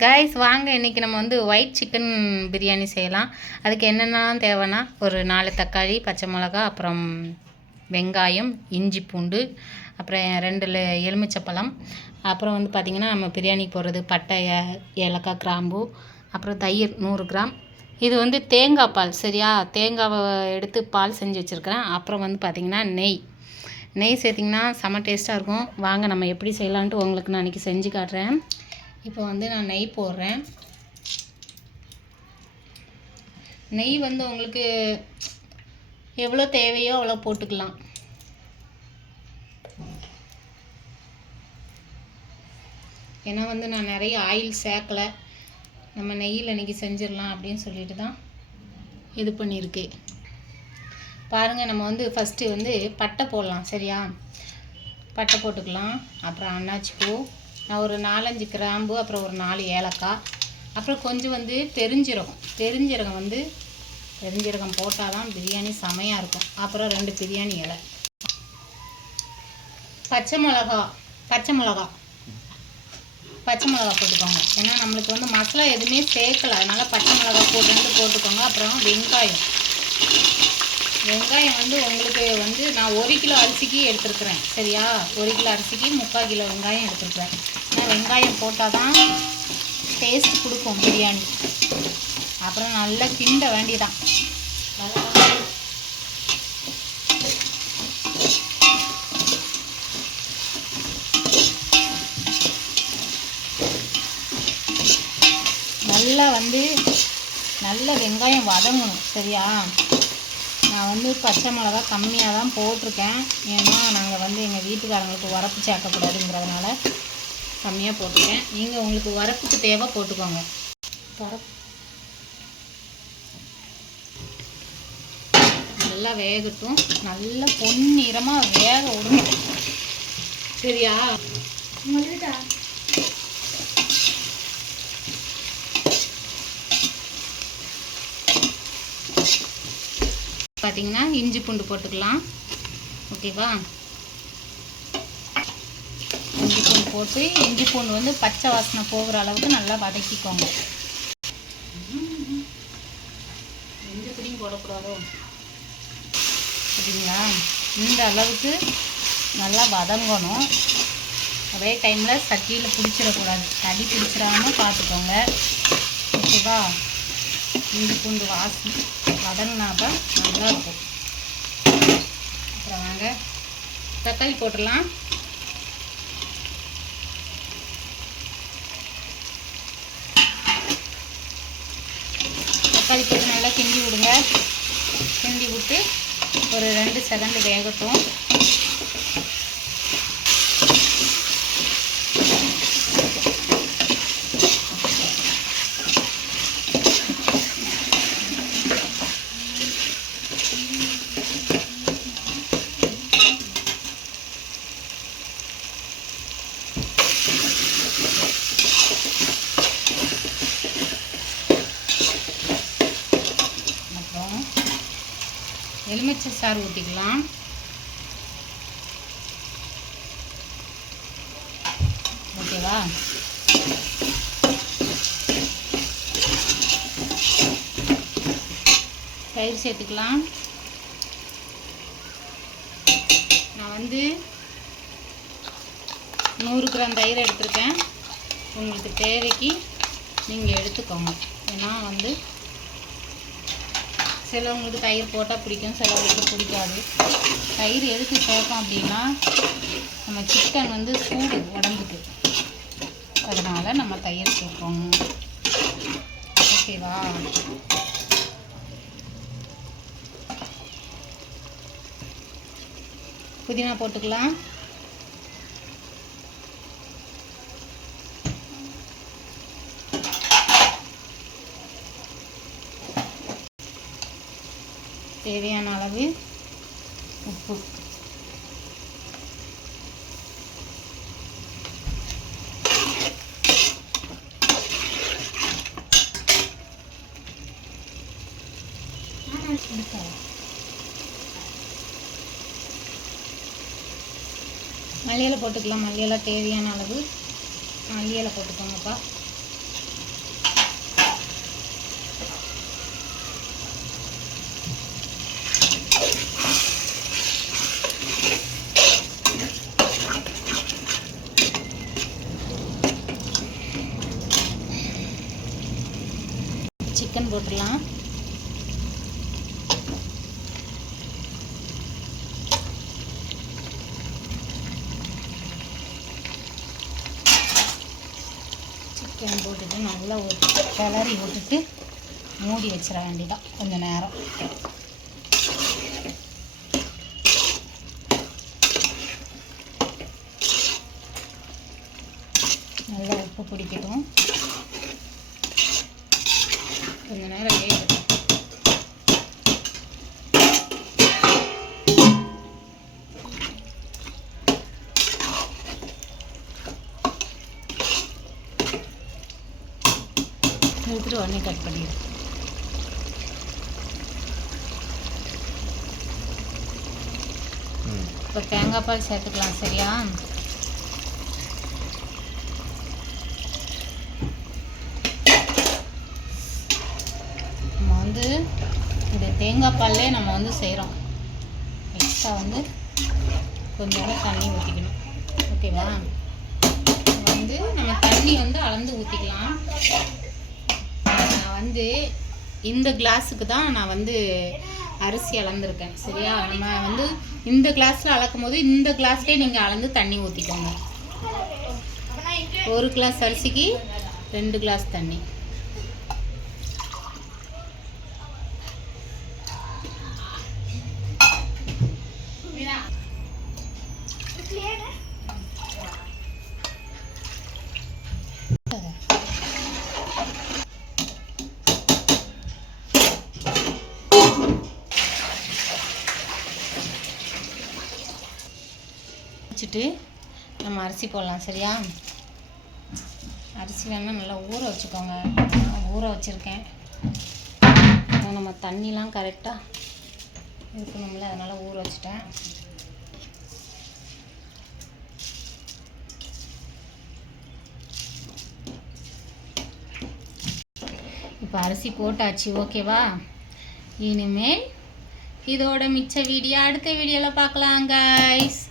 Guys வாங்க இன்றைக்கி நம்ம வந்து ஒயிட் சிக்கன் பிரியாணி செய்யலாம். அதுக்கு என்னென்னலாம் தேவைன்னா ஒரு நாலு தக்காளி பச்சை மிளகா அப்புறம் வெங்காயம் இஞ்சி பூண்டு அப்புறம் ரெண்டு எலுமிச்சப்பழம். அப்புறம் வந்து பார்த்திங்கன்னா நம்ம பிரியாணி போடுறது பட்டை ஏலக்காய் கிராம்பு அப்புறம் தயிர் நூறு கிராம். இது வந்து தேங்காய் பால் சரியா? தேங்காவை எடுத்து பால் செஞ்சு வச்சுருக்கிறேன். அப்புறம் வந்து பார்த்திங்கன்னா நெய். நெய் சேர்த்திங்கன்னா செம்ம டேஸ்ட்டாக இருக்கும். வாங்க நம்ம எப்படி செய்யலான்ட்டு உங்களுக்கு நான் இன்றைக்கி செஞ்சு காட்டுறேன். இப்போ வந்து நான் நெய் போடுறேன். நெய் வந்து உங்களுக்கு எவ்வளோ தேவையோ அவ்வளோ போட்டுக்கலாம். ஏன்னா வந்து நான் நிறைய ஆயில் சேர்க்கலை. நம்ம நெய்யில் இன்றைக்கி செஞ்சிடலாம் அப்படின்னு சொல்லிட்டு தான் இது பண்ணியிருக்கு. பாருங்கள் நம்ம வந்து ஃபஸ்ட்டு வந்து பட்டை போடலாம் சரியா? பட்டை போட்டுக்கலாம். அப்புறம் அன்னாச்சி பூ நான் ஒரு நாலஞ்சு கிராம்பு அப்புறம் ஒரு நாலு ஏலக்காய். அப்புறம் கொஞ்சம் வந்து பெருஞ்சீரகம். பெருஞ்சீரகம் வந்து பெருஞ்சீரகம் போட்டால் தான் பிரியாணி செமையாக இருக்கும். அப்புறம் ரெண்டு பிரியாணி இலை. பச்சை மிளகா பச்சை மிளகா. பச்சை மிளகா போட்டுக்கோங்க. ஏன்னா நம்மளுக்கு வந்து மசாலா எதுவுமே சேர்க்கல. அதனால் பச்சை மிளகா போட்டு ரெண்டு போட்டுக்கோங்க. அப்புறம் வெங்காயம். வெங்காயம் வந்து உங்களுக்கு வந்து நான் ஒரு கிலோ அரிசிக்கு எடுத்துருக்குறேன். சரியா? ஒரு கிலோ அரிசிக்கு முக்கால் கிலோ வெங்காயம் எடுத்துருக்குறேன். ஏன்னா வெங்காயம் போட்டால் தான் டேஸ்ட் கொடுக்கும் பிரியாணி. அப்புறம் நல்லா கிண்ட வேண்டிதான். நல்லா வந்து நல்ல வெங்காயம் வதங்கணும் சரியா? நான் வந்து பச்சை மிளகா கம்மியாக தான் போட்டிருக்கேன். ஏன்னா நாங்கள் வந்து எங்கள் வீட்டுக்காரங்களுக்கு உரப்பு சேர்க்கக்கூடாதுங்கிறதுனால கம்மியாக போட்டிருக்கேன் நீங்கள் உங்களுக்கு உரப்புக்கு தேவை போட்டுக்கோங்க. உரப்பு நல்லா வேகட்டும். நல்லா பொன்னிறமாக வேக விடணும் சரியா? பார்த்தீங்கன்னா இஞ்சி பூண்டு போட்டுக்கலாம். ஓகேவா இஞ்சி பூண்டு போட்டு இஞ்சி பூண்டு வந்து பச்சை வாசனை போகிற அளவுக்கு நல்லா வதக்கிக்கோங்க. இஞ்சி பிடியும் போடக்கூடாதோ. சரிங்களா? இந்த அளவுக்கு நல்லா வதங்கணும். அதே டைமில் சட்டியில் பிடிச்சிடக்கூடாது. தடி பிடிச்சிடாமல் பார்த்துக்கோங்க. ஓகேவா? இஞ்சி பூண்டு வாசனை வதங்கினா தான் நல்லாயிருக்கும் அப்புறம் வாங்க. தக்காளி போட்டுடலாம். தக்காளி போட்டு நல்லா கிண்டி விடுங்க. கிண்டி விட்டு ஒரு ரெண்டு செகண்டு வேகட்டும் அப்புறம் எலுமிச்சை சாறு ஊற்றிக்கலாம் ஓகேவா? தயிர் சேர்த்துக்கலாம். நான் வந்து நூறு கிராம் தயிர் எடுத்திருக்கேன். உங்களுக்கு தேவைக்கு நீங்கள் எடுத்துக்கோங்க. ஏன்னா வந்து சிலவங்களுக்கு தயிர் போட்டால் பிடிக்கும் சிலவங்களுக்கு பிடிக்காது. தயிர் எதுக்கு சேர்க்கும் அப்படின்னா நம்ம சிக்கன் வந்து சூடு உடம்புக்கு அதனால் நம்ம தயிர் சேர்ப்போம் ஓகேவா? புதினா போட்டுக்கலாம். தேவையான அளவு உப்பு. மல்லி போட்டுக்கலாம். மல்லி தேவையான அளவு மல்லி போட்டுக்கோங்கப்பா. சிக்கன் போட்டுடலாம். சிக்கன் போட்டுட்டு நல்லா ஒரு கிளறி விட்டுட்டு மூடி வச்சிட வேண்டியதான் கொஞ்சம் நேரம். நல்லா உப்பு பிடிக்கட்டும். கொஞ்ச நேரம் வேகட்டும் எடுத்துட்டு உடனே கட் பண்ணிடு. இப்போ தேங்காய் பால் சேர்த்துக்கலாம் சரியா நம்ம வந்து இந்த தேங்காய் பால்லே நம்ம வந்து செய்கிறோம் எக்ஸ்ட்ரா வந்து கொஞ்சோட தண்ணி ஊற்றிக்கணும் ஓகேவா? வந்து நம்ம தண்ணி வந்து அளந்து ஊற்றிக்கலாம் நான் வந்து இந்த கிளாஸுக்கு தான் நான் வந்து அரிசி அளந்துருக்கேன். சரியா? நம்ம வந்து இந்த கிளாஸில் அளக்கும் போது இந்த கிளாஸ்லேயே நீங்கள் அளந்து தண்ணி ஊற்றிக்கோங்க ஒரு கிளாஸ் அரிசிக்கு ரெண்டு கிளாஸ் தண்ணி. வச்சுட்டு நம்ம அரிசி போடலாம் சரியா? அரிசி வேணால் நல்லா ஊற வச்சுக்கோங்க. நான் ஊற வச்சுருக்கேன். நம்ம தண்ணிலாம் கரெக்டாக இருக்கணும்ல அதனால் ஊற வச்சுட்டேன். இப்போ அரிசி போட்டாச்சு ஓகேவா? இனிமேல் இதோட மிச்ச வீடியோ அடுத்த வீடியோவில் பார்க்கலாம் கைஸ்